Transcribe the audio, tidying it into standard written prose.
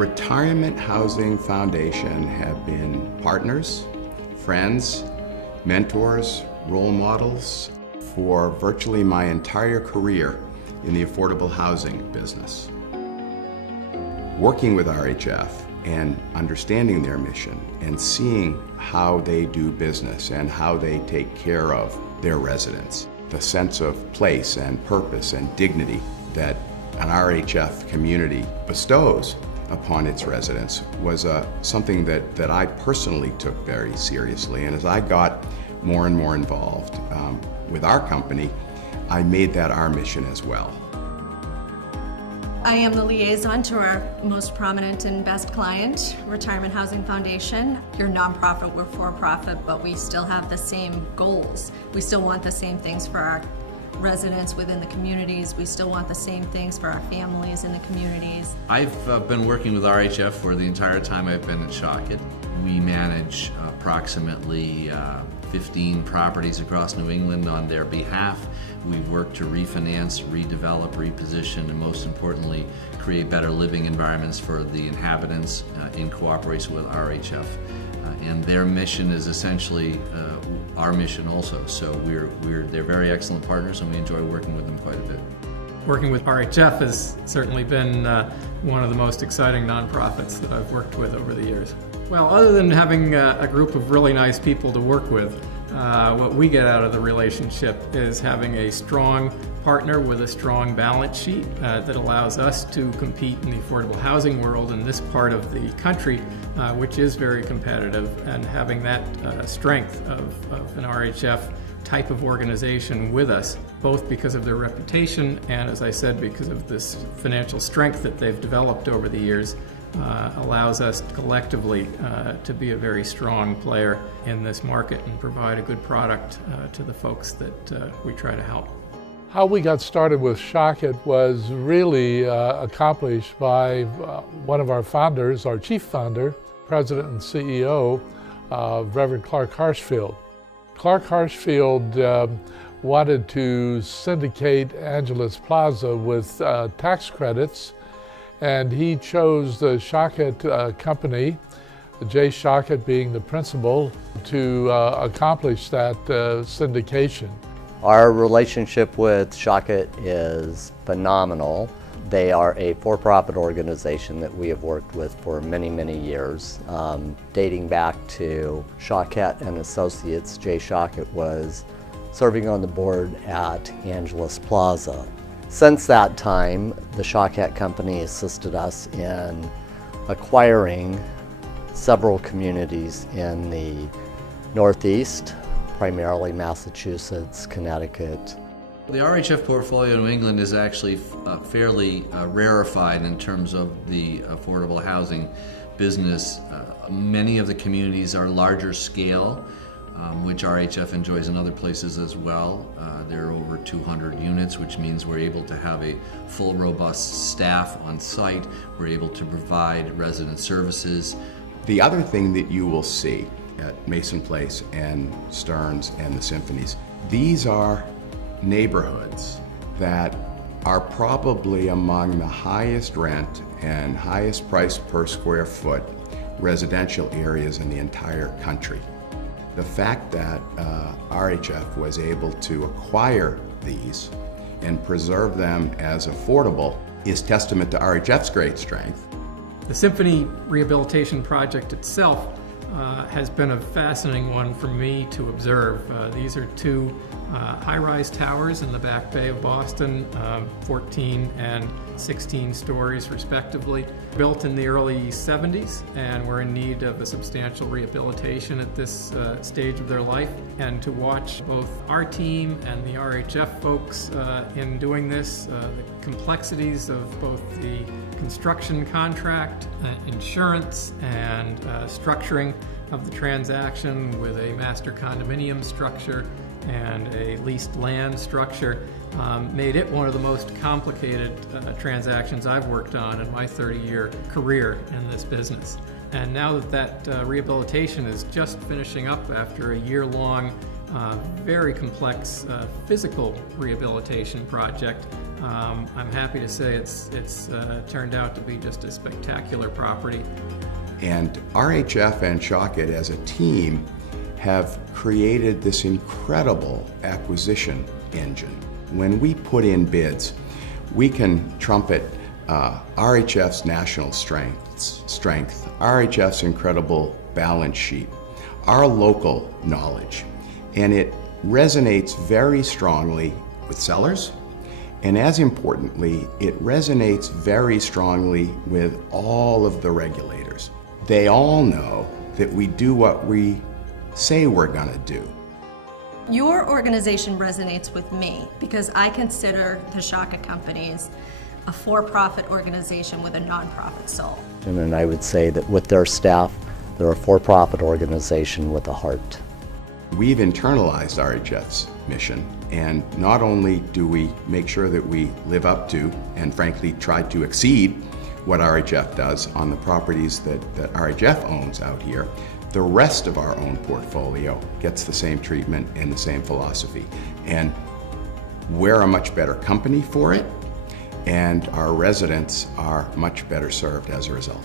Retirement Housing Foundation have been partners, friends, mentors, role models for virtually my entire career in the affordable housing business. Working with RHF and understanding their mission and seeing how they do business and how they take care of their residents, the sense of place and purpose and dignity that an RHF community bestows upon its residents was something that I personally took very seriously. And as I got more and more involved with our company, I made that our mission as well. I am the liaison to our most prominent and best client, Retirement Housing Foundation. You're nonprofit, we're for-profit, but we still have the same goals. We still want the same things for our residents within the communities. We still want the same things for our families in the communities. I've been working with RHF for the entire time I've been at Shawkat. We manage approximately 15 properties across New England on their behalf. We work to refinance, redevelop, reposition, and most importantly, create better living environments for the inhabitants in cooperation with RHF. And their mission is essentially our mission also. So they're very excellent partners, and we enjoy working with them quite a bit. Working with RHF has certainly been one of the most exciting nonprofits that I've worked with over the years. Well, other than having a group of really nice people to work with, what we get out of the relationship is having a strong partner with a strong balance sheet that allows us to compete in the affordable housing world in this part of the country, which is very competitive, and having that strength of an RHF type of organization with us, both because of their reputation and, as I said, because of this financial strength that they've developed over the years, allows us collectively to be a very strong player in this market and provide a good product to the folks that we try to help. How we got started with Shawkat was really accomplished by one of our founders, our chief founder, president and CEO, Reverend Clark Harshfield. Clark Harshfield wanted to syndicate Angeles Plaza with tax credits, and he chose the Schochet Company, Jay Shawkat being the principal, to accomplish that syndication. Our relationship with Shawkat is phenomenal. They are a for-profit organization that we have worked with for many, many years. Dating back to Shawkat Associates, Jay Shawkat was serving on the board at Angeles Plaza. Since that time, the Schochet Company assisted us in acquiring several communities in the Northeast, primarily Massachusetts, Connecticut. The RHF portfolio in New England is actually fairly rarefied in terms of the affordable housing business. Many of the communities are larger scale, which RHF enjoys in other places as well. There are over 200 units, which means we're able to have a full, robust staff on site. We're able to provide resident services. The other thing that you will see at Mason Place and Stearns and the Symphonies, these are neighborhoods that are probably among the highest rent and highest price per square foot residential areas in the entire country. The fact that RHF was able to acquire these and preserve them as affordable is testament to RHF's great strength. The Symphony Rehabilitation project itself has been a fascinating one for me to observe. These are two high-rise towers in the Back Bay of Boston, 14 and 16 stories respectively, built in the early 70s, and were in need of a substantial rehabilitation at this stage of their life. And to watch both our team and the RHF folks in doing this, the complexities of both the construction contract, insurance, and structuring of the transaction with a master condominium structure and a leased land structure made it one of the most complicated transactions I've worked on in my 30-year career in this business. And now that rehabilitation is just finishing up after a year-long, very complex physical rehabilitation project, I'm happy to say it's turned out to be just a spectacular property. And RHF and Shawkat as a team have created this incredible acquisition engine. When we put in bids, we can trumpet RHF's national strength, RHF's incredible balance sheet, our local knowledge, and it resonates very strongly with sellers, and as importantly, it resonates very strongly with all of the regulators. They all know that we do what we say we're gonna do. Your organization resonates with me because I consider the Schochet Companies a for-profit organization with a nonprofit soul. And then I would say that with their staff, they're a for-profit organization with a heart. We've internalized RHF's mission, and not only do we make sure that we live up to, and frankly try to exceed, what RHF does on the properties that RHF owns out here, the rest of our own portfolio gets the same treatment and the same philosophy. And we're a much better company for it, and our residents are much better served as a result.